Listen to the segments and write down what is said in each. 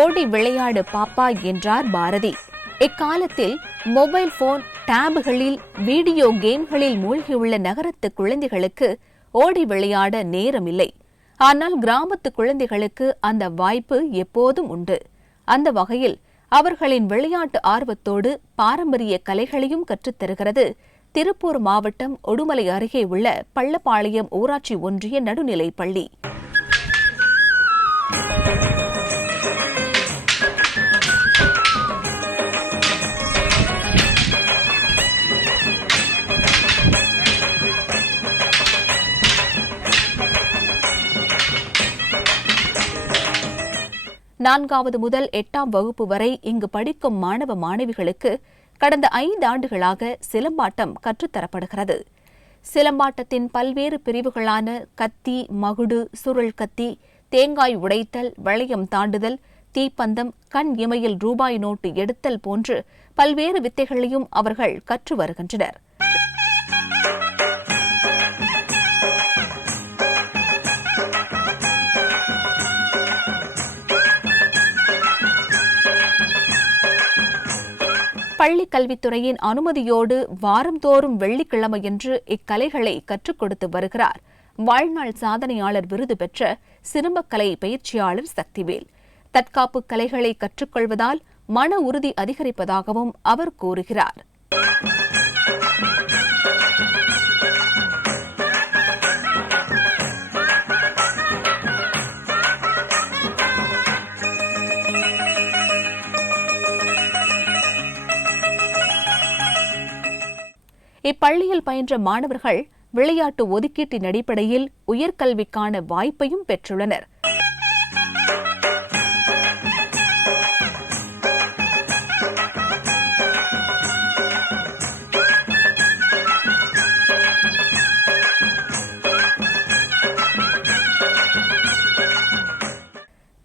ஓடி விளையாடு பாப்பா என்றார் பாரதி. இக்காலத்தில் மொபைல் போன் டேபுகளில் வீடியோ கேம்களில் மூழ்கியுள்ள நகரத்து குழந்தைகளுக்கு ஓடி விளையாட நேரமில்லை. ஆனால் கிராமத்து குழந்தைகளுக்கு அந்த வாய்ப்பு எப்போதும் உண்டு. அந்த வகையில் அவர்களின் விளையாட்டு ஆர்வத்தோடு பாரம்பரிய கலைகளையும் கற்றுத்தருகிறது திருப்பூர் மாவட்டம் உடுமலை அருகே உள்ள பள்ளப்பாளையம் ஊராட்சி ஒன்றிய நடுநிலைப் பள்ளி. நான்காவது முதல் எட்டாம் வகுப்பு வரை இங்கு படிக்கும் மாணவ மாணவிகளுக்கு கடந்த ஐந்து ஆண்டுகளாக சிலம்பாட்டம் கற்றுத்தரப்படுகிறது. சிலம்பாட்டத்தின் பல்வேறு பிரிவுகளான கத்தி மகுடு சுருள் கத்தி தேங்காய் உடைத்தல் வளையம் தாண்டுதல் தீப்பந்தம் கண் இமையில் ரூபாய் நோட்டு எடுத்தல் போன்று பல்வேறு வித்தைகளையும் அவர்கள் கற்று வருகின்றனர். பள்ளிக் கல்வித்துறையின் அனுமதியோடு வாரந்தோறும் வெள்ளிக்கிழமையன்று இக்கலைகளை கற்றுக் கொடுத்து வருகிறார். வாழ்நாள் சாதனையாளர் விருது பெற்ற சிறுமக்கலை பயிற்சியாளர் சக்திவேல். தற்காப்பு கலைகளை கற்றுக்கொள்வதால் மன உறுதி அதிகரிப்பதாகவும் அவர் கூறுகிறார். இப்பள்ளியில் பயின்ற மாணவர்கள் விளையாட்டு ஒதுக்கீட்டின் அடிப்படையில் உயர்கல்விக்கான வாய்ப்பையும் பெற்றுள்ளனர்.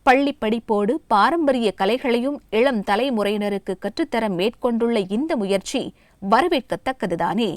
பள்ளி படிப்போடு பாரம்பரிய கலைகளையும் இளம் தலைமுறையினருக்கு கற்றுத்தர மேற்கொண்டுள்ள இந்த முயற்சி வரவேற்கத்தக்கதுதானே?